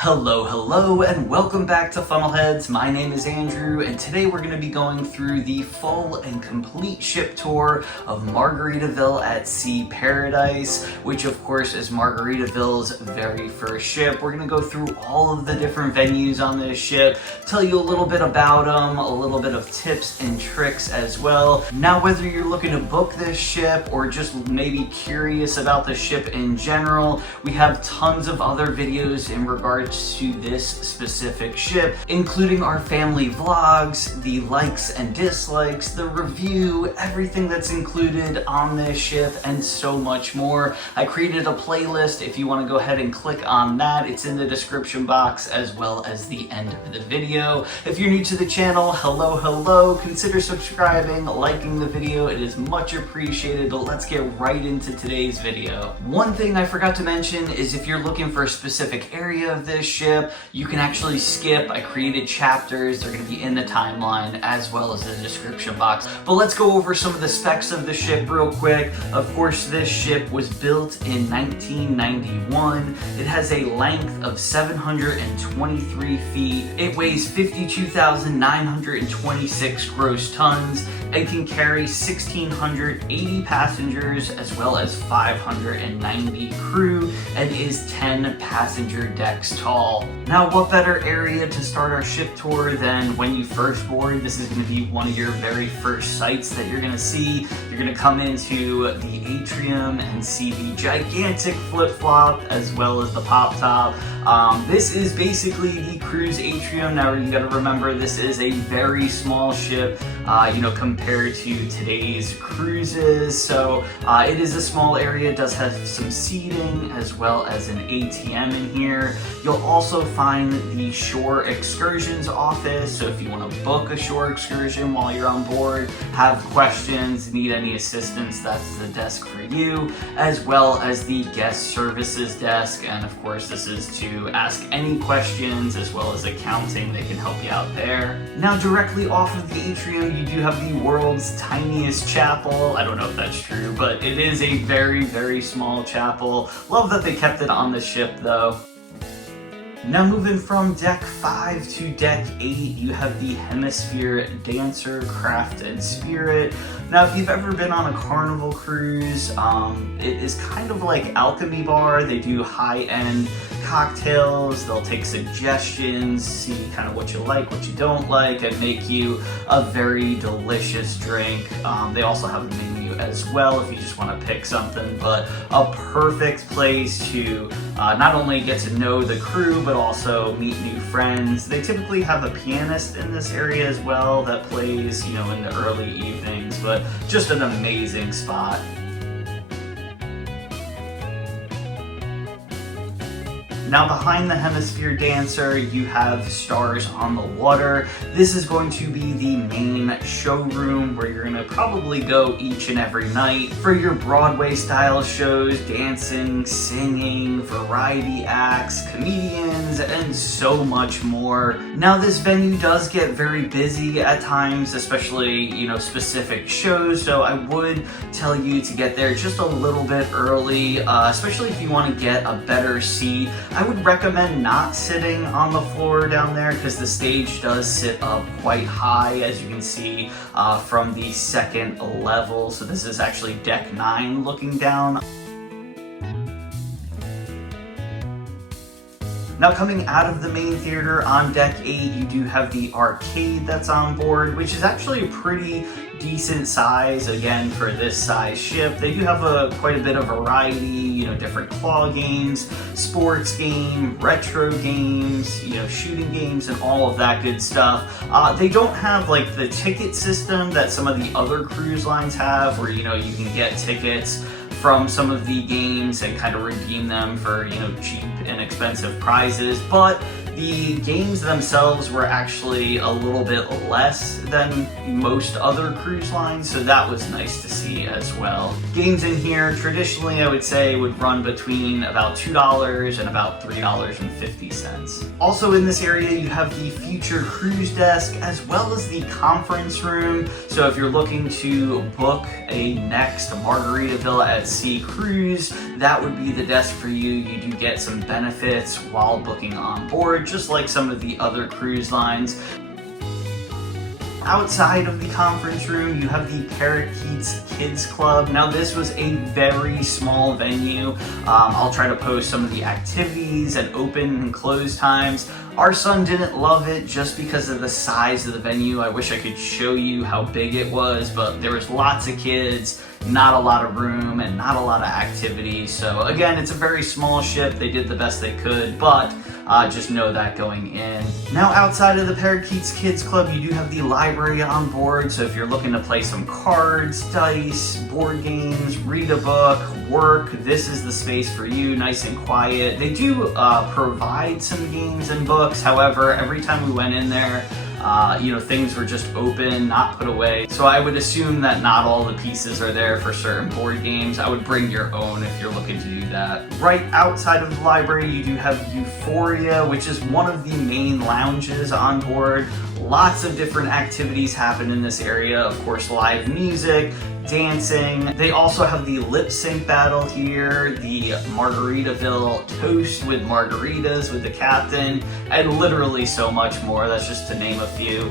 Hello, and welcome back to Funnelheads. My name is Andrew, and today we're going to be going through the full and complete ship tour of Margaritaville at Sea Paradise, which of course is Margaritaville's very first ship. We're going to go through all of the different venues on this ship, tell you a little bit about them, a little bit of tips and tricks as well. Now, whether you're looking to book this ship or just maybe curious about the ship in general, we have tons of other videos in regards to this specific ship, including our family vlogs, the likes and dislikes, the review, everything that's included on this ship, and so much more. I created a playlist if you want to go ahead and click on that. It's in the description box as well as the end of the video. If you're new to the channel, hello, consider subscribing, liking the video. It is much appreciated, but let's get right into today's video. One thing I forgot to mention is if you're looking for a specific area of this ship, you can actually skip. I created chapters. They're going to be in the timeline as well as the description box. But let's go over some of the specs of the ship real quick. Of course, this ship was built in 1991. It has a length of 723 feet. It weighs 52,926 gross tons and can carry 1,680 passengers as well as 590 crew and is 10 passenger decks tall. Now, what better area to start our ship tour than when you first board? This is going to be one of your very first sights that you're going to see. You're going to come into the Atrium and see the gigantic flip-flop as well as the pop-top. This is basically the cruise atrium. Now, you got to remember this is a very small ship, compared to today's cruises. So it is a small area. It does have some seating as well as an ATM in here. You'll also find the shore excursions office. So if you want to book a shore excursion while you're on board, have questions, need any assistance, that's the desk for you, as well as the guest services desk. And of course, this is to ask any questions as well as accounting. They can help you out there. Now, directly off of the atrium, you do have the world's tiniest chapel. I don't know if that's true, but it is a very, very small chapel. Love that they kept it on the ship though. Now, moving from deck 5 to deck 8, you have the Hemisphere Dancer, Craft and Spirit. Now, if you've ever been on a Carnival cruise, it is kind of like Alchemy Bar. They do high-end cocktails. They'll take suggestions, see kind of what you like, what you don't like, and make you a very delicious drink. They also have a menu as well if you just want to pick something, but a perfect place to not only get to know the crew, but also meet new friends. They typically have a pianist in this area as well that plays, in the early evenings, but just an amazing spot. Now, behind the Hemisphere Dancer, you have Stars on the Water. This is going to be the main showroom where you're gonna probably go each and every night for your Broadway style shows, dancing, singing, variety acts, comedians, and so much more. Now, this venue does get very busy at times, especially, specific shows, so I would tell you to get there just a little bit early, especially if you want to get a better seat. I would recommend not sitting on the floor down there because the stage does sit up quite high, as you can see from the second level. So this is actually deck 9 looking down. Now, coming out of the main theater on deck 8, you do have the arcade that's on board, which is actually a pretty decent size, again, for this size ship. They do have quite a bit of variety, different claw games, sports game, retro games, shooting games, and all of that good stuff. They don't have like the ticket system that some of the other cruise lines have, where you can get tickets from some of the games and kind of redeem them for cheap and expensive prizes, but The games themselves were actually a little bit less than most other cruise lines, so that was nice to see as well. Games in here, traditionally I would say would run between about $2 and about $3.50. Also in this area you have the Future Cruise Desk as well as the conference room. So if you're looking to book a next Margaritaville at Sea cruise, that would be the desk for you. You do get some benefits while booking on board, just like some of the other cruise lines. Outside of the conference room, you have the Parakeet Kids Club. Now this was a very small venue. I'll try to post some of the activities and open and close times. Our son didn't love it just because of the size of the venue. I wish I could show you how big it was, but there was lots of kids, not a lot of room, and not a lot of activity. So again, it's a very small ship. They did the best they could, but just know that going in. Now outside of the Parakeet Kids Club, you do have the library on board. So if you're looking to play some cards, dice, board games, read a book, work, this is the space for you, nice and quiet. They do provide some games and books. However, every time we went in there, things were just open, not put away. So I would assume that not all the pieces are there for certain board games. I would bring your own if you're looking to do that. Right outside of the library, you do have Euphoria, which is one of the main lounges on board. Lots of different activities happen in this area. Of course, live music, dancing. They also have the lip sync battle here, the Margaritaville toast with margaritas with the captain, and literally so much more. That's just to name a few.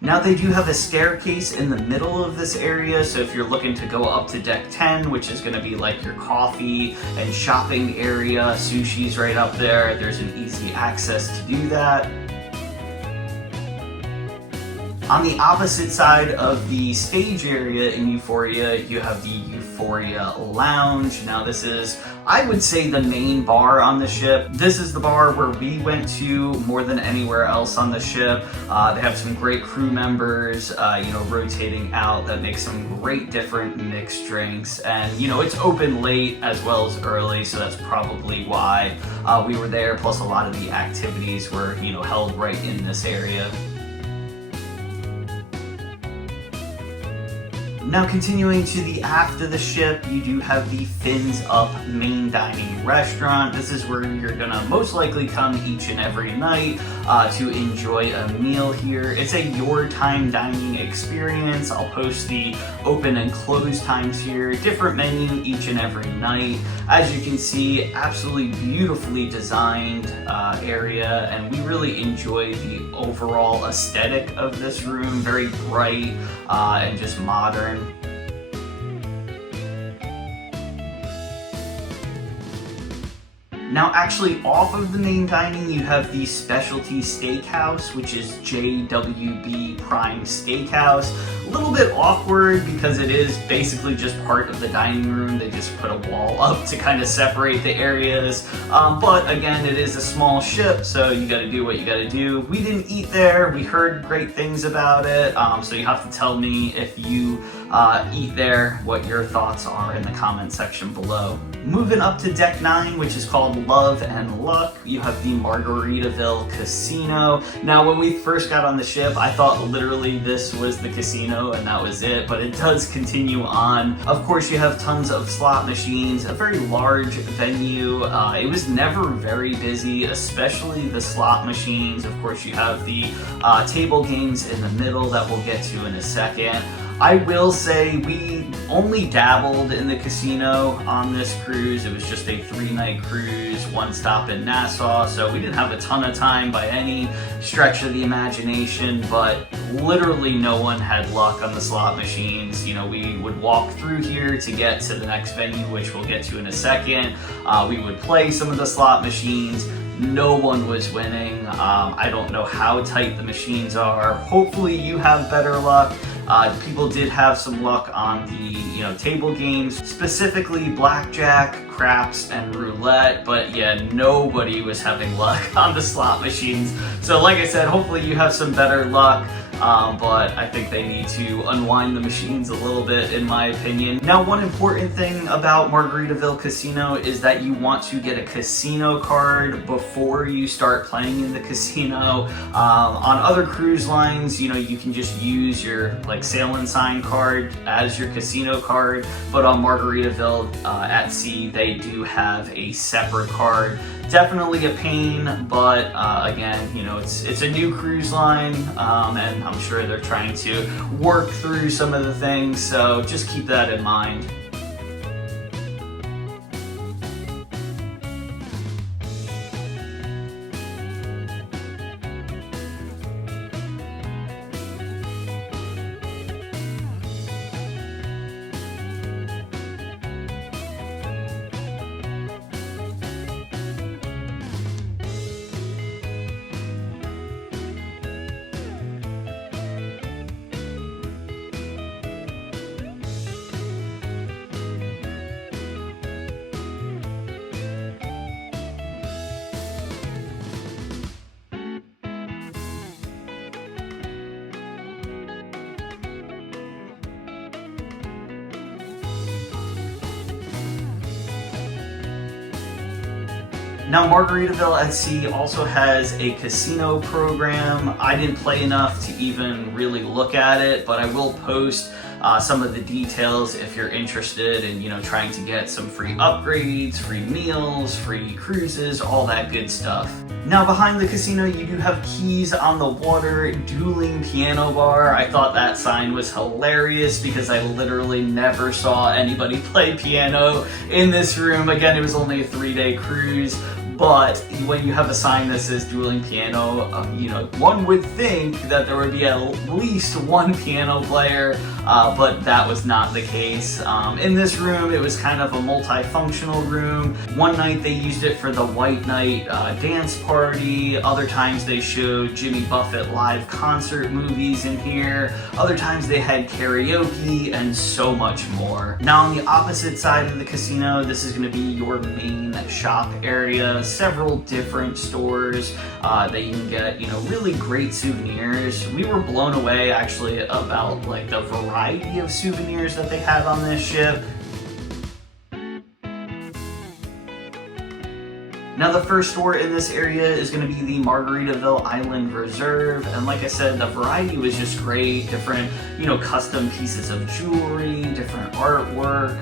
Now they do have a staircase in the middle of this area, so if you're looking to go up to deck 10, which is going to be like your coffee and shopping area, sushi's right up there, there's an easy access to do that. On the opposite side of the stage area in Euphoria, you have the Euphoria Lounge. Now this is, I would say, the main bar on the ship. This is the bar where we went to more than anywhere else on the ship. They have some great crew members, rotating out that make some great different mixed drinks. And, it's open late as well as early, so that's probably why we were there. Plus a lot of the activities were, held right in this area. Now continuing to the aft of the ship, you do have the Fins Up main dining restaurant. This is where you're gonna most likely come each and every night to enjoy a meal here. It's a your time dining experience. I'll post the open and close times here. Different menu each and every night. As you can see, absolutely beautifully designed area, and we really enjoy the overall aesthetic of this room. Very bright and just modern. Now actually off of the main dining, you have the Specialty Steakhouse, which is JWB Prime Steakhouse. A little bit awkward because it is basically just part of the dining room. They just put a wall up to kind of separate the areas. But again, it is a small ship, so you gotta do what you gotta do. We didn't eat there. We heard great things about it. So you have to tell me if you eat there, what your thoughts are in the comment section below. Moving up to deck 9, which is called Love and Luck, you have the Margaritaville Casino. Now when we first got on the ship, I thought literally this was the casino and that was it, but it does continue on. Of course, you have tons of slot machines, a very large venue. It was never very busy, especially the slot machines. Of course, you have the table games in the middle that we'll get to in a second. I will say we only dabbled in the casino on this cruise. It was just a 3-night cruise, 1 stop in Nassau, so we didn't have a ton of time by any stretch of the imagination, but literally no one had luck on the slot machines. We would walk through here to get to the next venue, which we'll get to in a second. We would play some of the slot machines. No one was winning. I don't know how tight the machines are. Hopefully you have better luck. People did have some luck on the table games, specifically blackjack, craps, and roulette, but yeah, nobody was having luck on the slot machines. So like I said, hopefully you have some better luck. but I think they need to unwind the machines a little bit, in my opinion. Now, one important thing about Margaritaville Casino is that you want to get a casino card before you start playing in the casino. On other cruise lines, you know, you can just use your like sail and sign card as your casino card, but on Margaritaville at sea, they do have a separate card. Definitely a pain, but again, you know, it's a new cruise line, and I'm sure they're trying to work through some of the things, so just keep that in mind. Now, Margaritaville at Sea also has a casino program. I didn't play enough to even really look at it, but I will post some of the details if you're interested in, you know, trying to get some free upgrades, free meals, free cruises, all that good stuff. Now, behind the casino, you do have Keys on the Water dueling piano bar. I thought that sign was hilarious because I literally never saw anybody play piano in this room. Again, it was only a 3-day cruise. But when you have a sign that says dueling piano, you know, one would think that there would be at least one piano player, but that was not the case. In this room, it was kind of a multifunctional room. One night they used it for the White Night dance party. Other times they showed Jimmy Buffett live concert movies in here. Other times they had karaoke and so much more. Now, on the opposite side of the casino, this is going to be your main shop area. Several different stores that you can get, you know, really great souvenirs. We were blown away actually about like the variety of souvenirs that they had on this ship. Now, the first store in this area is going to be the Margaritaville Island Reserve, and like I said, the variety was just great. Different, you know, custom pieces of jewelry, different artwork,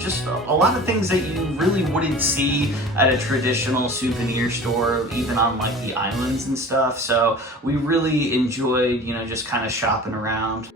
just a lot of things that you really wouldn't see at a traditional souvenir store, even on like the islands and stuff. So we really enjoyed, you know, just kind of shopping around.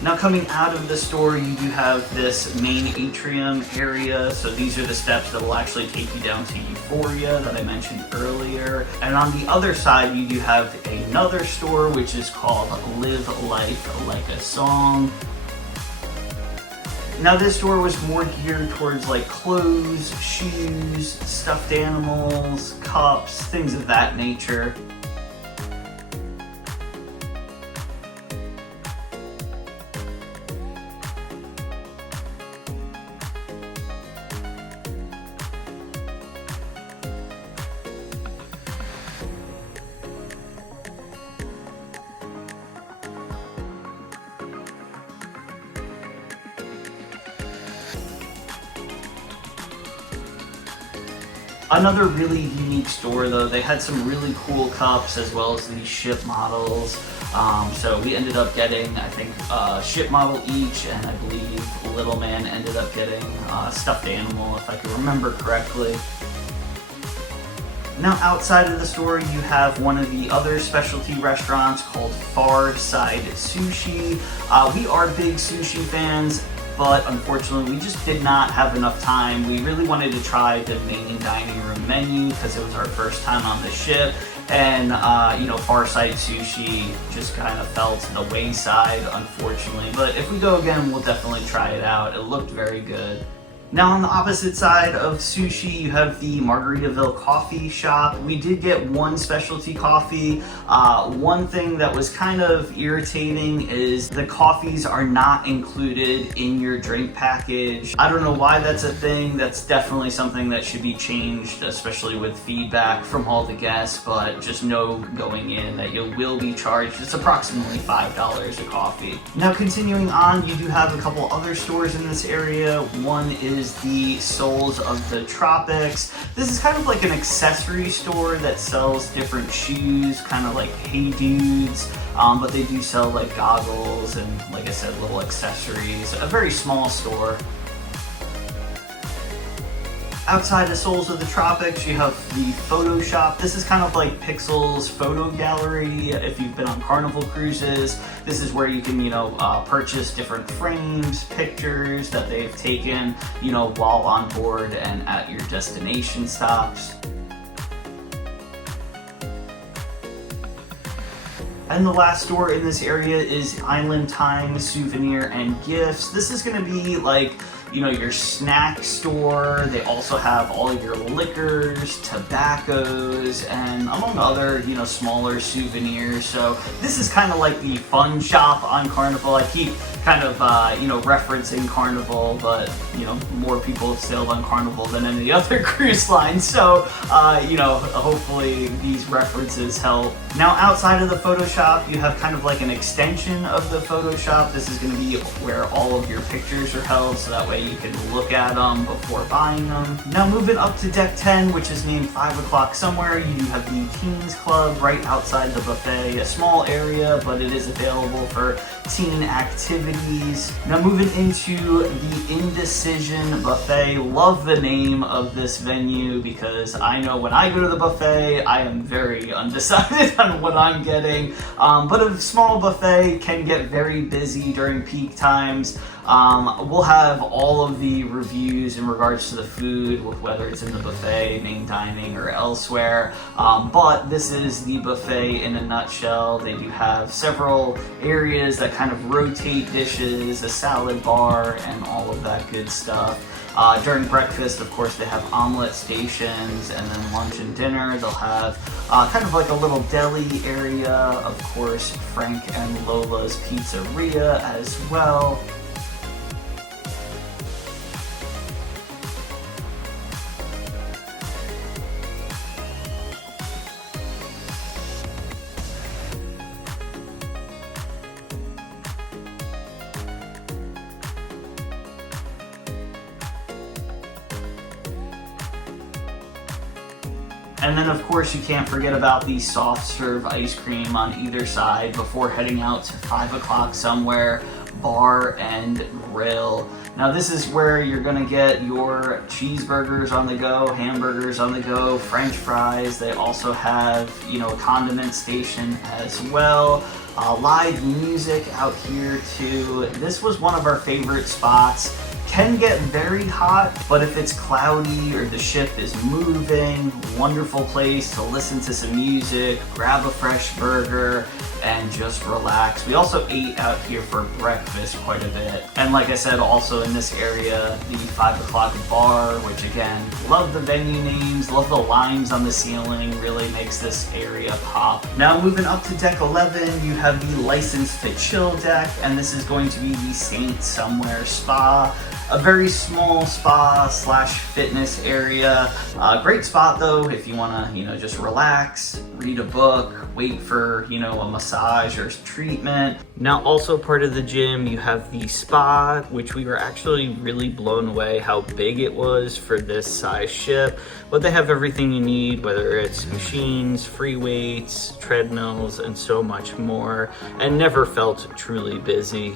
Now, coming out of the store, you do have this main atrium area. So these are the steps that will actually take you down to Euphoria that I mentioned earlier. And on the other side, you do have another store, which is called Live Life Like a Song. Now, this store was more geared towards like clothes, shoes, stuffed animals, cups, things of that nature. Another really unique store though, they had some really cool cups as well as these ship models. So we ended up getting, I think, a ship model each, and I believe Little Man ended up getting a stuffed animal, if I can remember correctly. Now, outside of the store, you have one of the other specialty restaurants called Side Sushi. We are big sushi fans. but unfortunately we just did not have enough time. We really wanted to try the main dining room menu because it was our first time on the ship, and Side Sushi just kind of fell to the wayside, unfortunately. But if we go again, we'll definitely try it out. It looked very good. Now on the opposite side of sushi, you have the Margaritaville coffee shop. We did get one specialty coffee. One thing that was kind of irritating is the coffees are not included in your drink package. I don't know why that's a thing. That's definitely something that should be changed, especially with feedback from all the guests, but just know going in that you will be charged. It's approximately $5 a coffee. Now continuing on, you do have a couple other stores in this area. One is the Soles of the Tropics. This is kind of like an accessory store that sells different shoes, kind of like Hey Dudes, but they do sell like goggles and, like I said, little accessories. A very small store. Outside of Soles of the Tropics, you have the photo shop. This is kind of like Pixel's photo gallery. If you've been on Carnival cruises, this is where you can, purchase different frames, pictures that they've taken, while on board and at your destination stops. And the last store in this area is Island Time Souvenir and Gifts. This is going to be like, your snack store. They also have all your liquors, tobaccos, and among other, smaller souvenirs. So this is kind of like the fun shop on Carnival. I keep kind of, referencing Carnival, but, more people have sailed on Carnival than any other cruise line. So, hopefully these references help. Now, outside of the photo shop, you have kind of like an extension of the photo shop. This is going to be where all of your pictures are held, so that way you can look at them before buying them. Now, moving up to deck 10, which is named 5 o'clock somewhere, you do have the Teens Club right outside the buffet. A small area, but it is available for teen activities. Now, moving into the Indecison buffet. Love the name of this venue because I know when I go to the buffet, I am very undecided on what I'm getting. But a small buffet can get very busy during peak times. We'll have all of the reviews in regards to the food, whether it's in the buffet, main dining, or elsewhere. But this is the buffet in a nutshell. They do have several areas that kind of rotate dishes, a salad bar, and all of that good stuff. During breakfast, of course, they have omelet stations, and then lunch and dinner, they'll have kind of like a little deli area. Of course, Frank and Lola's Pizzeria as well. And then, of course, you can't forget about the soft serve ice cream on either side before heading out to 5 o'clock somewhere, bar and grill. Now, this is where you're gonna get your cheeseburgers on the go, hamburgers on the go, French fries. They also have, a condiment station as well. Live music out here too. This was one of our favorite spots. Can get very hot, but if it's cloudy or the ship is moving, wonderful place to listen to some music, grab a fresh burger, and just relax. We also ate out here for breakfast quite a bit. And like I said, also in this area, the 5 o'clock bar, which again, love the venue names, love the lines on the ceiling, really makes this area pop. Now moving up to deck 11, you have the License to Chill deck, and this is going to be the Saint Somewhere Spa. A very small spa slash fitness area. Great spot though if you wanna, just relax, read a book, wait for, a massage or treatment. Now also part of the gym, you have the spa, which we were actually really blown away how big it was for this size ship. But they have everything you need, whether it's machines, free weights, treadmills, and so much more, and never felt truly busy.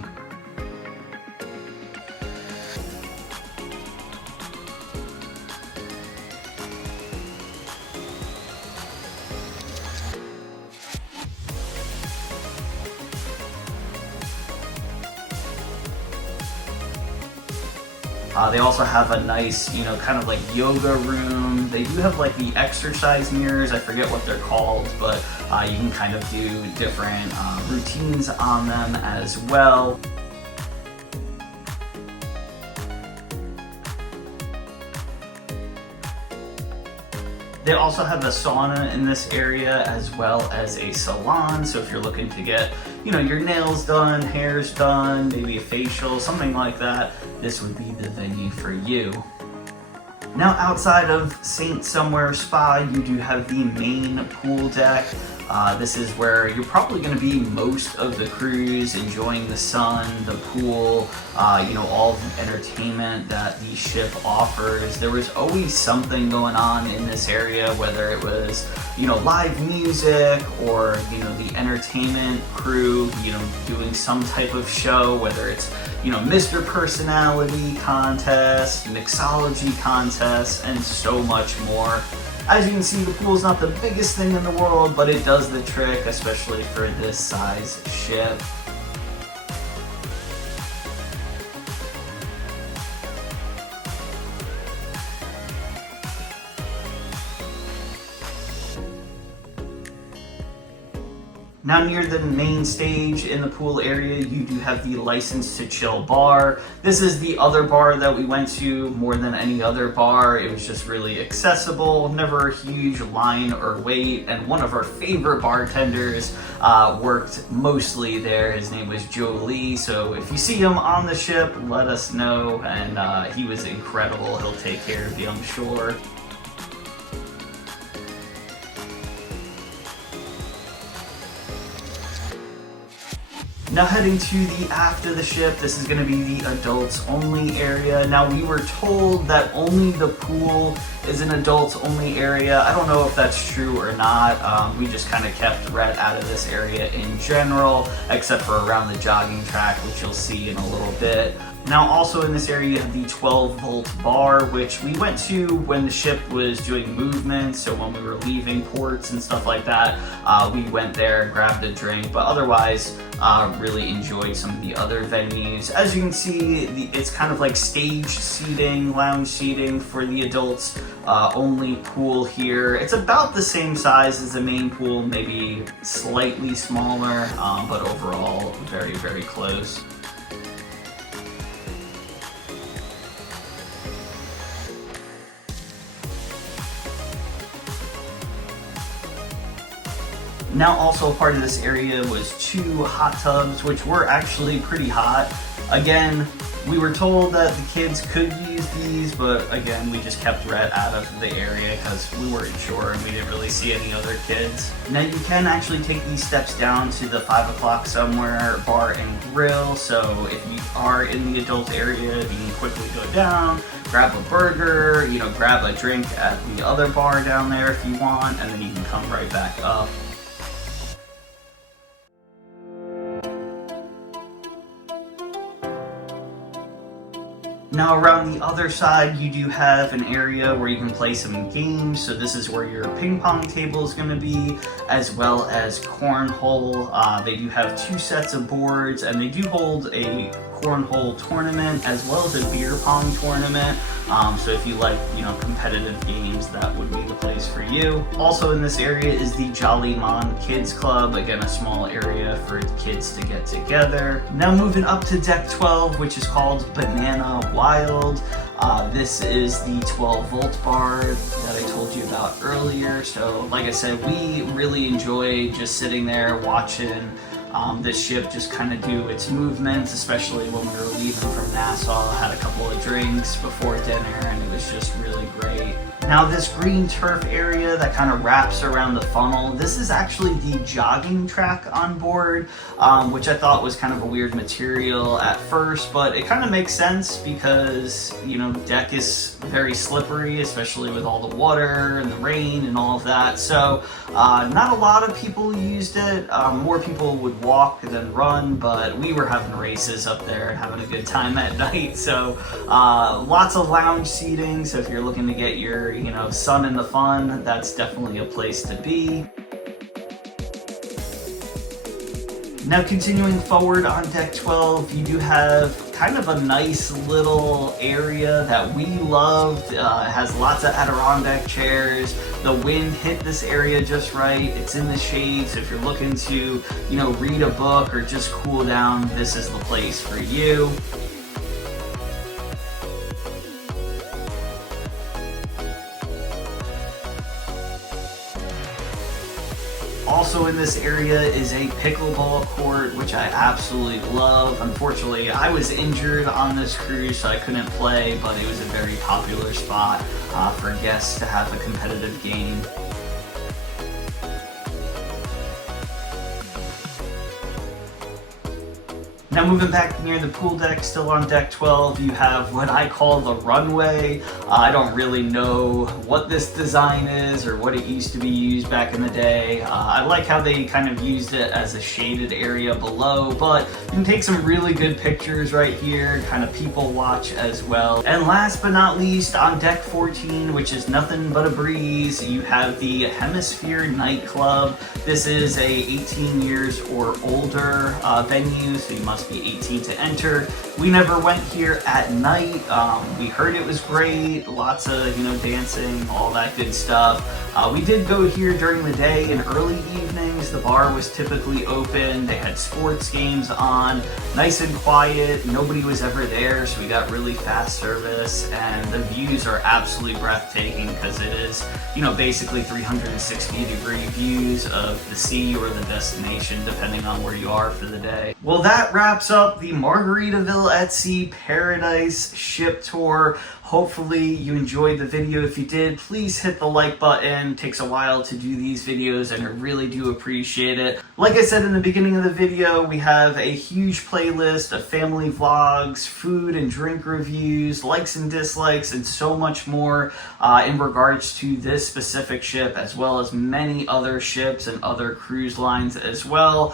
They also have a nice, you know, kind of like yoga room. They do have like the exercise mirrors. I forget what they're called, but you can kind of do different routines on them as well. They also have a sauna in this area as well as a salon. So if you're looking to get, you know, your nails done, hair's done, maybe a facial, something like that, this would be the venue for you. Now outside of Saint Somewhere Spa, you do have the main pool deck. This is where you're probably going to be most of the cruise, enjoying the sun, the pool, you know, all the entertainment that the ship offers. There was always something going on in this area, whether it was, you know, live music or, you know, the entertainment crew, you know, doing some type of show, whether it's, you know, Mr. Personality contest, mixology contests, and so much more. As you can see, the pool is not the biggest thing in the world, but it does the trick, especially for this size ship. Now near the main stage in the pool area, you do have the License to Chill bar. This is the other bar that we went to more than any other bar. It was just really accessible, never a huge line or wait, and one of our favorite bartenders worked mostly there. His name was Joe Lee, so if you see him on the ship, let us know, and he was incredible. He'll take care of you, I'm sure. Now heading to the aft of the ship, this is going to be the adults only area. Now we were told that only the pool is an adults only area. I don't know if that's true or not. We just kind of kept Rhett out of this area in general, except for around the jogging track, which you'll see in a little bit. Now also in this area you have the 12-volt bar, which we went to when the ship was doing movements, so when we were leaving ports and stuff like that, we went there, grabbed a drink, but otherwise really enjoyed some of the other venues. As you can see, it's kind of like stage seating, lounge seating for the adults only pool here. It's about the same size as the main pool, maybe slightly smaller, but overall very, very close. Now also a part of this area was 2 hot tubs, which were actually pretty hot. Again, we were told that the kids could use these, but again, we just kept Rhett out of the area because we weren't sure and we didn't really see any other kids. Now you can actually take these steps down to the 5 o'clock somewhere bar and grill, so if you are in the adult area, you can quickly go down, grab a burger, you know, grab a drink at the other bar down there if you want, and then you can come right back up. Now around the other side, you do have an area where you can play some games. So this is where your ping pong table is going to be, as well as cornhole. They do have 2 sets of boards, and they do hold a cornhole tournament as well as a beer pong tournament. So if you like, you know, competitive games, that would be the place for you. Also in this area is the Jolly Mon Kids Club. Again, a small area for kids to get together. Now moving up to deck 12, which is called Banana Wild. This is the 12-volt bar that I told you about earlier. So like I said, we really enjoy just sitting there watching this ship just kind of do its movements, especially when we were leaving from Nassau. Had a couple of drinks before dinner and it was just really great. Now this green turf area that kind of wraps around the funnel, this is actually the jogging track on board, which I thought was kind of a weird material at first, but it kind of makes sense because, you know, deck is very slippery, especially with all the water and the rain and all of that. So not a lot of people used it. More people would walk than run, but we were having races up there and having a good time at night. So lots of lounge seating. So if you're looking to get your, you know, sun in the fun, that's definitely a place to be. Now continuing forward on deck 12, you do have kind of a nice little area that we loved. It has lots of Adirondack chairs. The wind hit this area just right. It's in the shade, so if you're looking to, read a book or just cool down, this is the place for you. Also in this area is a pickleball court, which I absolutely love. Unfortunately, I was injured on this cruise, so I couldn't play, but it was a very popular spot for guests to have a competitive game. Now moving back near the pool deck, still on deck 12, you have what I call the Runway. I don't really know what this design is or what it used to be used back in the day. I like how they kind of used it as a shaded area below, but you can take some really good pictures right here, kind of people watch as well. And last but not least, on deck 14, which is nothing but a breeze, you have the Hemisphere Nightclub. This is a 18 years or older venue, so you must be 18 to enter. We never went here at night. We heard it was great, lots of dancing, all that good stuff. We did go here during the day and early evenings. The bar was typically open. They had sports games on, nice and quiet. Nobody was ever there, so we got really fast service, and the views are absolutely breathtaking because it is basically 360-degree views of the sea or the destination, depending on where you are for the day. Well, that wraps up the Margaritaville at Sea Paradise ship tour. Hopefully you enjoyed the video. If you did, please hit the like button. It takes a while to do these videos and I really do appreciate it. Like I said in the beginning of the video, we have a huge playlist of family vlogs, food and drink reviews, likes and dislikes, and so much more in regards to this specific ship, as well as many other ships and other cruise lines as well.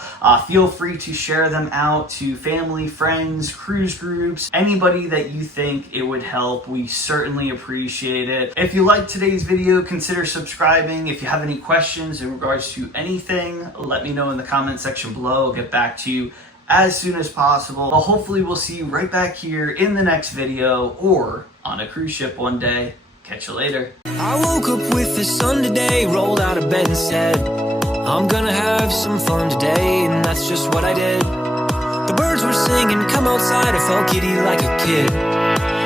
Feel free to share them out to family, friends, cruise groups, anybody that you think it would help. We certainly appreciate it. If you liked today's video, consider subscribing. If you have any questions in regards to anything, let me know in the comment section below. I'll get back to you as soon as possible. Well, hopefully we'll see you right back here in the next video or on a cruise ship one day. Catch you later. I woke up with the sun today, rolled out of bed and said, I'm gonna have some fun today, and that's just what I did. The birds were singing, come outside, I felt giddy like a kid.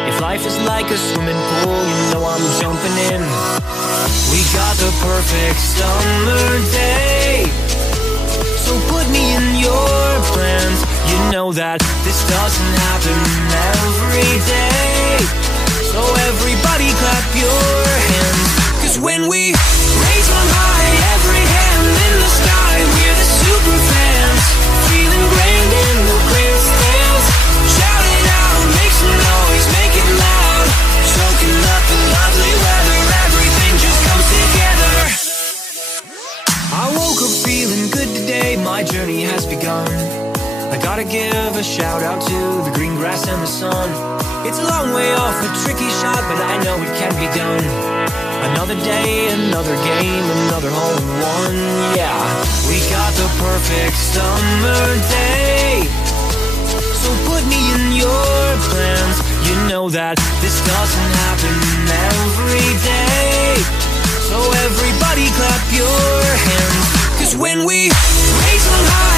If life is like a swimming pool, I'm jumping in. We got the perfect summer day, so put me in your plans. You know that this doesn't happen every day, so everybody clap your hands. Cause when we raise on high, every hand in the sky, we're the super fans, feeling grand in the grandstands. Shout it out, make some noise, make it loud, soaking up the lovely weather, everything just comes together. I woke up feeling good today, my journey has begun. I gotta give a shout out to the green grass and the sun. It's a long way off, a tricky shot, but I know it can be done. Another day, another game, another hole in one. Yeah, we got the perfect summer day, so put me in your plans. You know that this doesn't happen every day, so everybody clap your hands. Cause when we raise on high,